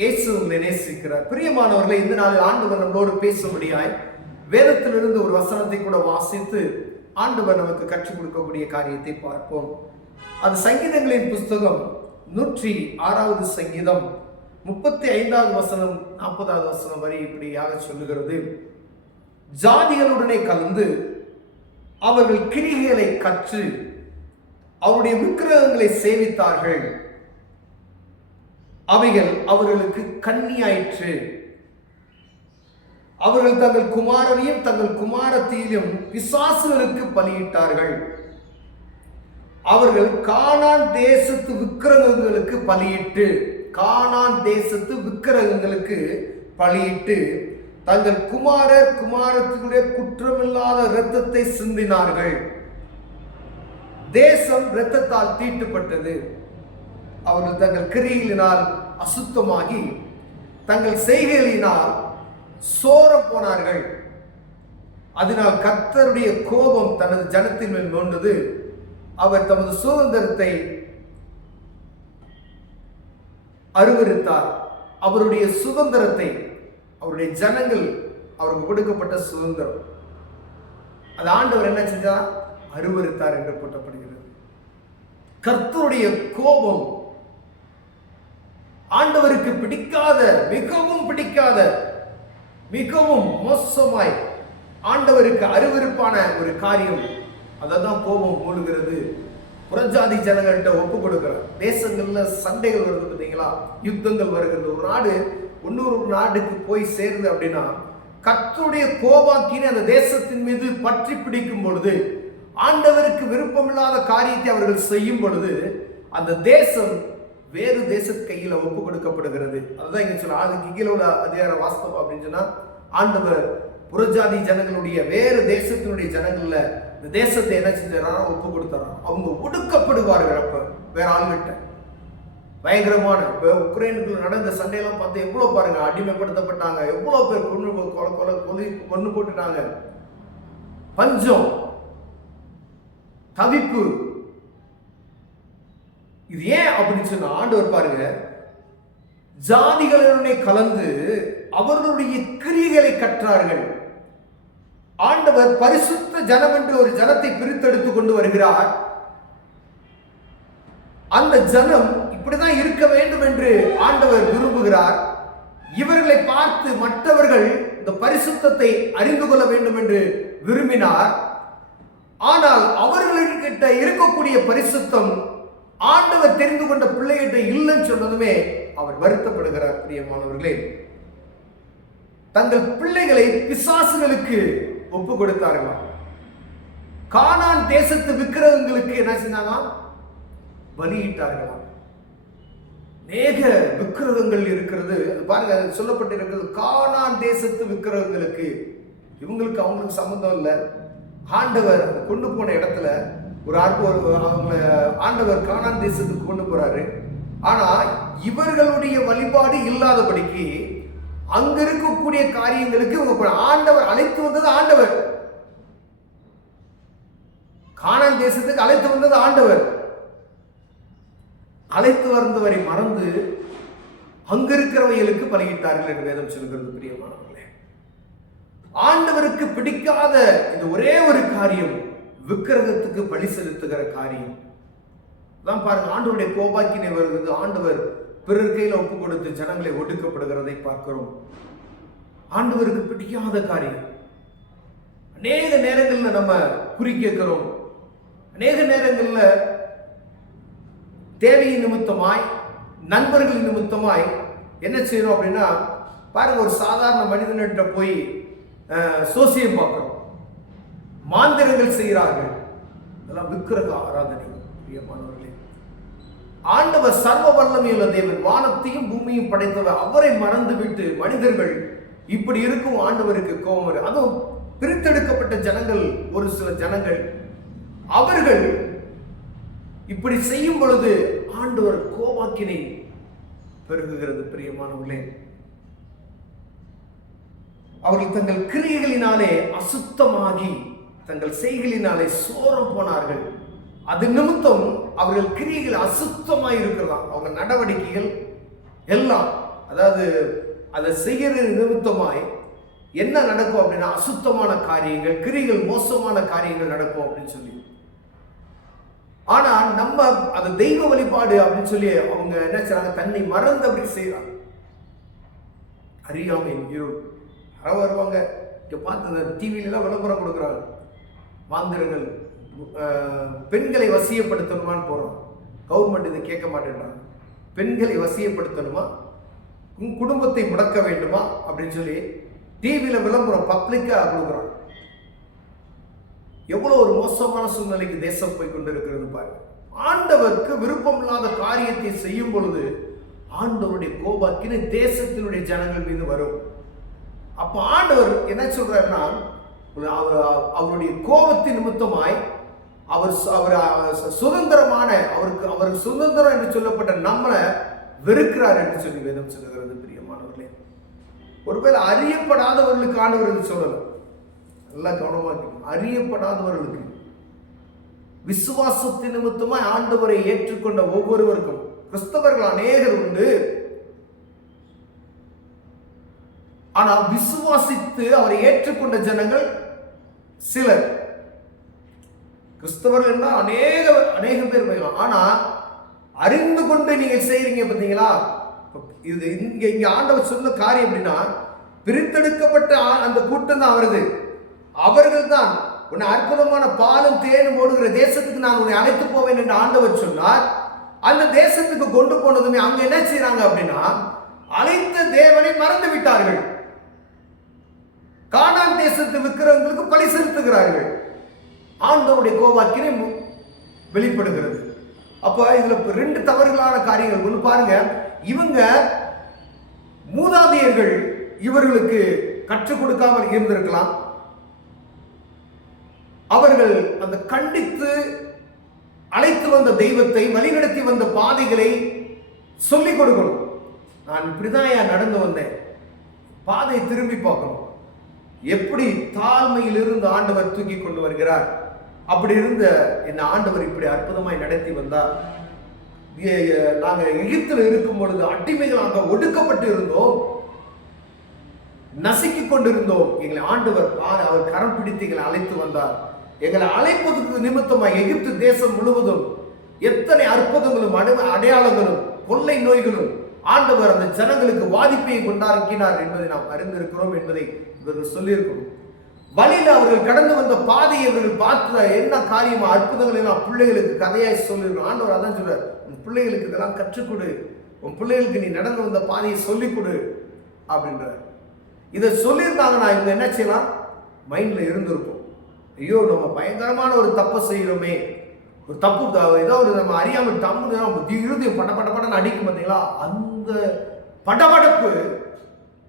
இயேசு நேசிக்கிறார். பிரியமானவர்களை, இந்த நாளில் ஆண்டவர் நம்மளோடு பேசும்படியாய் வேதத்திலிருந்து ஒரு வசனத்தை கூட வாசித்து ஆண்டவர் நமக்கு கற்றுக் கொடுக்கக்கூடிய காரியத்தை பார்ப்போம். அது சங்கீதங்களின் புஸ்தகம் 106வது சங்கீதம் 35வது வசனம் 40வது வசனம் வரை இப்படியாக சொல்லுகிறது. ஜாதிகளுடனே கலந்து அவர்கள் கிரிகளை கற்று அவருடைய விக்கிரகங்களை சேவித்தார்கள். அவைகள் அவர்களுக்கு கண்ணியாயிற்று. அவர்கள் தங்கள் குமாரனையும் தங்கள் குமாரத்தையும் பிசாசுகளுக்கு பலியிட்டார்கள். அவர்கள் கானான் தேசத்து விக்கிரகங்களுக்கு பலியிட்டு தங்கள் குமாரர் குமாரத்தினுடைய குற்றமில்லாத இரத்தத்தை சிந்தினார்கள். தேசம் இரத்தத்தால் தீட்டுப்பட்டது. அவர்கள் தங்கள் கிரியினால் அசுத்தமாகி தங்கள் செய்கைகளினால் சோர போனார்கள். அதனால் கர்த்தருடைய கோபம் தனது ஜனத்தின் மேல் நோண்டது. அவர் தமது சுதந்திரத்தை அருவருத்தார். அவருடைய சுதந்திரத்தை, அவருடைய ஜனங்கள் அவருக்கு கொடுக்கப்பட்ட சுதந்திரம், அது ஆண்டவர் என்ன செஞ்சார்? அருவருத்தார் என்று போட்டப்படுகிறது. கர்த்தருடைய கோபம் ஆண்டவருக்கு பிடிக்காத, மிகவும் பிடிக்காத, மிகவும் மோசமாய் ஆண்டவருக்கு அருவருப்பான ஒரு காரியம். அதான் கோபம் மூழ்கிறது. புறஜாதி ஜனங்கள்கிட்ட ஒப்பு கொடுக்கிறார். தேசங்கள்ல சண்டைகள் வருது பார்த்தீங்களா, யுத்தங்கள் வருகிறது. ஒரு நாடு இன்னொரு நாடுக்கு போய் சேருது அப்படின்னா கர்த்தருடைய கோபாக்கினை அந்த தேசத்தின் மீது பற்றி பிடிக்கும் பொழுது, ஆண்டவருக்கு விருப்பமில்லாத காரியத்தை அவர்கள் செய்யும் பொழுது அந்த தேசம் வேறு தேசத்து கையில ஒப்பு கொடுக்கப்படுகிறது. அதுதான் இங்க சொல்ல, அதுக்கு கீழே உள்ள அதிகார வாஸ்தவம் அப்படின்னு சொன்னா, ஆண்டவர் புறஜாதி ஜனங்களுடைய வேறு தேசத்தினுடைய ஜனங்கள்ல இந்த தேசத்தை என்ன செஞ்சாரா? ஒப்பு கொடுத்தாரா. அவங்க ஒடுக்கப்படுவார்கள். அப்ப வேற ஆள்கிட்ட பயங்கரமான உக்ரைனுக்குள்ள நடந்த சண்டையெல்லாம் பார்த்து எவ்வளவு பாருங்க, அடிமைப்படுத்தப்பட்டாங்க. எவ்வளவு பேர் கொண்டு போட்டுட்டாங்க. பஞ்சம், தவிப்பு. இது ஏன் அப்படின்னு சொன்னா, ஆண்டவர் பாருங்க, ஜாதிகளுடனே கலந்து அவர்களுடைய கிரியைகளை கற்றார்கள். ஆண்டவர் பரிசுத்த ஜனம் என்று ஒரு ஜனத்தை பிரித்தெடுத்து கொண்டு வருகிறார். அந்த ஜனம் இப்படிதான் இருக்க வேண்டும் என்று ஆண்டவர் விரும்புகிறார். இவர்களை பார்த்து மற்றவர்கள் இந்த பரிசுத்தத்தை அறிந்து கொள்ள வேண்டும் என்று விரும்பினார். ஆனால் அவர்களிட்ட இருக்கக்கூடிய பரிசுத்தம் ஆண்டவர் தெரிந்து கொண்ட பிள்ளைகிட்ட இல்லைன்னு சொன்னதுமே அவர் வருத்தப்படுகிறார். பிரியமானவர்களே, தங்கள் பிள்ளைகளை பிசாசுகளுக்கு ஒப்பு கொடுத்தார்களா? கானான் தேசத்து விக்கிரகங்களுக்கு என்ன செஞ்சாங்க? பலியிட்டார்களா? அநேக விக்கிரகங்கள் இருக்கிறது. பாருங்க, சொல்லப்பட்டிருக்கிறது கானான் தேசத்து விக்கிரகங்களுக்கு. இவங்களுக்கு அவங்களுக்கு சம்பந்தம் இல்லை. ஆண்டவர் கொண்டு போன இடத்துல அவங்களை ஆண்டவர் கானான் தேசத்துக்கு கொண்டு போறாரு. ஆனா இவர்களுடைய வழிபாடு இல்லாதபடிக்கு அங்க இருக்கக்கூடிய காரியங்களுக்கு ஆண்டவர் அழைத்து வந்தது. ஆண்டவர் கானான் தேசத்துக்கு அழைத்து வந்தது ஆண்டவர். அழைத்து வந்தவரை மறந்து அங்க இருக்கிறவைகளுக்கு பலியிட்டார்கள் என்று வேதம் சொல்கிறது. பிரியமானவர்களே, ஆண்டவருக்கு பிடிக்காத இந்த ஒரே ஒரு காரியம் விக்கிரகத்துக்கு பலி செலுத்துகிற காரியம் தான். பாருங்க, ஆண்டவருடைய கோபாக்கினை வருகிறது. ஆண்டவர் பிறர் கையில ஒப்பு கொடுத்து ஜனங்களை ஒடுக்கப்படுகிறதை பார்க்கிறோம். ஆண்டவருக்கு பிடிக்காத காரியம். அநேக நேரங்கள்ல நம்ம குறி கேட்கிறோம். அநேக நேரங்கள்ல தேவையின் நிமித்தமாய், நண்பர்களின் நிமித்தமாய் என்ன செய்யறோம் அப்படின்னா, பாருங்க, ஒரு சாதாரண மனிதன்கிட்ட போய் சோசியம் பார்க்கிறோம், மாந்திரங்கள் செய்கிறார்கள். இதெல்லாம் விக்கிரக ஆராதனை. பிரியமானவர்களே, ஆண்டவர் சர்வ வல்லமையுள்ள தேவன், வானத்தையும் பூமியும் படைத்தவர். அவரை மறந்து விட்டு மனிதர்கள் இப்படி இருக்கும் ஆண்டவருக்கு கோபம் வரும். அதுவும் பிரித்தெடுக்கப்பட்ட ஜனங்கள், ஒரு சில ஜனங்கள், அவர்கள் இப்படி செய்யும் பொழுது ஆண்டவர் கோபாக்கினை பெருகுகிறது. பிரியமானவர்களே, அவர்கள் தங்கள் கிரியைகளினாலே அசுத்தமாகி தங்கள் செய்களினாலே சோரம் போனார்கள். அது நிமித்தம் அவர்கள் கிரியைகள் அசுத்தமாய் இருக்கிறதா, அவங்க நடவடிக்கைகள் எல்லாம் அதாவது அதை செய்யறது நிமித்தமாய் என்ன நடக்கும் அப்படின்னா அசுத்தமான காரியங்கள், கிரிகள், மோசமான காரியங்கள் நடக்கும் அப்படின்னு சொல்லி. ஆனா நம்ம அது தெய்வ வழிபாடு அப்படின்னு சொல்லி அவங்க என்ன செய்றாங்க, தன்னை மறந்து அப்படி செய்யறாங்க. அறியாமை இருள். யாரோ வருவாங்க, இங்க பார்த்து டிவிலாம் விளம்பரம் கொடுக்குறாங்க, மாந்திரங்கள், பெண்களை வசியப்படுத்தணுமான்னு போறோம். கவர்மெண்ட் இதை கேட்க மாட்டேன்றாங்க. பெண்களை வசியப்படுத்தணுமா, உன் குடும்பத்தை முடக்க வேண்டுமா அப்படின்னு சொல்லி டிவியில விளம்பரம் பப்ளிக்கா கொடுக்குறாங்க. எவ்வளவு ஒரு மோசமான சூழ்நிலைக்கு தேசம் போய் கொண்டிருக்கிறது பாருங்க. ஆண்டவருக்கு விருப்பம் இல்லாத காரியத்தை செய்யும் பொழுது ஆண்டவருடைய கோபாக்கினை தேசத்தினுடைய ஜனங்கள் மீது வரும். அப்ப ஆண்டவர் என்ன சொல்றாருன்னா, அவருடைய கோபத்தின் நிமித்தமாய் அவர் சுதந்திரமான அவருக்கு சுதந்திரம் என்று சொல்லப்பட்ட நம்மளை வெறுக்கிறார் என்று சொல்லி வேதம் சொல்லுகிறது. பிரியமானவர்களே, ஒருவேளை அறியப்படாதவர்களுக்கு ஆண்டவர் என்று சொல்லலாம். நல்லா கவனமா இருக்கணும். அறியப்படாதவர்களுக்கு, விசுவாசத்தின் நிமித்தமாய் ஆண்டவரை ஏற்றுக்கொண்ட ஒவ்வொருவருக்கும், கிறிஸ்தவர்கள் அநேகர் உண்டு, ஆனால் விசுவாசித்து அவரை ஏற்றுக்கொண்ட ஜனங்கள் சிலர். கிறிஸ்தவர்கள் அநேக பேர் போயிடலாம். ஆனா அறிந்து கொண்டு நீங்க செய்றீங்க பார்த்தீங்களா, இது இங்க ஆண்டவர் சொன்ன காரியம் எப்படின்னா, பிரித்தெடுக்கப்பட்ட அந்த கூட்டம் தான் வருது. அவர்கள் தான் உன்னை அற்புதமான பாலும் தேனும் ஓடுகிற தேசத்துக்கு நான் உன்னை அழைத்து போவேன் என்று ஆண்டவர் சொன்னார். அந்த தேசத்துக்கு கொண்டு போனதுமே அங்க என்ன செய்யறாங்க அப்படின்னா, அழைத்த தேவனை மறந்து விட்டார்கள். கானான் தேசத்து விற்கிறவங்களுக்கு பழி செலுத்துகிறார்கள். ஆண்டவருடைய கோபாக்கினை வெளிப்படுகிறது. அப்ப இதுல ரெண்டு தவறுகளான காரியங்கள். ஒன்று பாருங்க, இவங்க மூதாதையர்கள் இவர்களுக்கு கற்றுக் கொடுக்காமல் இருந்திருக்கலாம். அவர்கள் அந்த கண்டித்து அழைத்து வந்த தெய்வத்தை, வழிநடத்தி வந்த பாதைகளை சொல்லிக் கொடுக்கணும். நான் இப்படிதான் நடந்து வந்தேன், பாதை திரும்பி பார்க்கணும். எப்படி தாழ்மையில் இருந்து ஆண்டவர் தூக்கி கொண்டு வருகிறார், அப்படி இருந்த என்ன ஆண்டவர் இப்படி அற்புதமாய் நடத்தி வந்தார். நாங்க எகிப்தில் இருக்கும் பொழுது அடிமைகளாக ஒடுக்கப்பட்டு இருந்தோம், நசுக்கி கொண்டிருந்தோம். எங்களை ஆண்டவர் அவர் கரம் பிடித்து எங்களை அழைத்து வந்தார். எங்களை அழைப்பதற்கு நிமித்தமாக எகிப்து தேசம் முழுவதும் எத்தனை அற்புதங்களும் அடையாளங்களும் கொள்ளை நோய்களும் ஆண்டவர் அந்த ஜனங்களுக்கு வாதிப்பை கொண்டாக்கினார் என்பதை நாம் அறிந்திருக்கிறோம் என்பதை இவர்கள் சொல்லியிருக்கிறோம். வழியில் அவர்கள் கடந்து வந்த பாதையை அவர்கள் பார்த்த என்ன காரியமா அற்புதங்களை நான் பிள்ளைகளுக்கு கதையாய் சொல்லியிருக்கோம். ஆண்டவர் அதான் சொல்றார், உன் பிள்ளைகளுக்கு இதெல்லாம் கற்றுக் கொடு, உன் பிள்ளைகளுக்கு நீ நடந்து வந்த பாதையை சொல்லிக் கொடு அப்படின்றார். இதை சொல்லியிருந்தாங்கன்னா இவங்க என்ன செய்யலாம், மைண்ட்ல இருந்திருக்கும், ஐயோ நம்ம பயங்கரமான ஒரு தப்பை செய்கிறோமே, ஒரு தப்பு ஏதோ ஒரு நம்ம அறியாமல் தம்பு இருதயம் படப்படன்னு அடிக்கும் பார்த்தீங்களா, அந்த படபடப்பு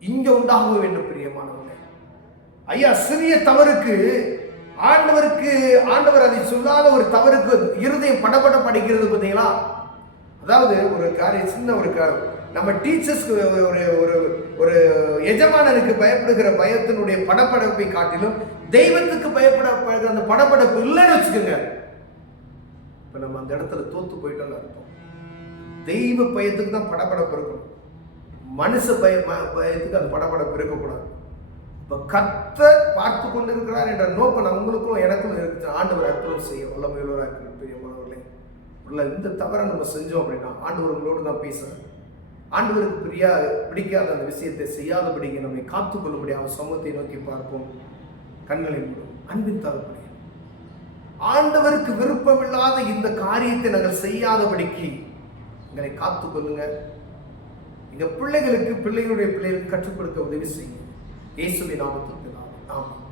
இங்க உண்டாக வேண்டும். பிரியமானவர்களே, ஐயா சிறிய தவறுக்கு ஆண்டவர் அதை சொல்லாத ஒரு தவறுக்கு இருதயம் படபட படிக்கிறது பார்த்தீங்களா. அதாவது ஒரு காரியம், சின்ன ஒரு நம்ம டீச்சர்ஸ்க்கு ஒரு எஜமானனுக்கு பயப்படுகிற பயத்தினுடைய படப்படப்பை காட்டிலும் தெய்வத்துக்கு பயப்படுகிற அந்த படப்படப்பு இல்லைன்னு வச்சுக்கோங்க, இப்ப நம்ம அந்த இடத்துல தோத்து போயிட்டோம்னு அர்த்தம். தெய்வ பயத்துக்கு தான் படப்படப்பு இருக்கணும், மனுஷ பயத்துக்கு அந்த படப்படப்பு இருக்கக்கூடாது. இப்ப கர்த்தர் பார்த்து கொண்டு இருக்கிறார் என்ற நோக்கம் உங்களுக்கும் எனக்கும் இருக்கு. ஆண்டவர் அற்புதம் செய்ய வல்லமையுள்ளவராக இருக்கிற பிரியமானவர்களே, இந்த தவறை நம்ம செஞ்சோம் அப்படின்னா ஆண்டவர் உங்களோடு தான் பேசுறாரு. ஆண்டவருக்கு பிடிக்காத அந்த விஷயத்தை செய்யாதபடிக்கு நம்மை காத்துக்கொள்ளும்படி அவர் சமூகத்தை நோக்கி பார்ப்போம். கண்களை மூடும். அன்பின் தகப்பனே, ஆண்டவருக்கு விருப்பமில்லாத இந்த காரியத்தை நாங்கள் செய்யாதபடிக்கு எங்களை காத்துக்கொள்ளுங்க. எங்க பிள்ளைகளுடைய பிள்ளைகளுக்கு கற்றுக் கொடுக்க உதவி செய்யுங்க. இயேசுவின் நாமத்தில் ஆமென்.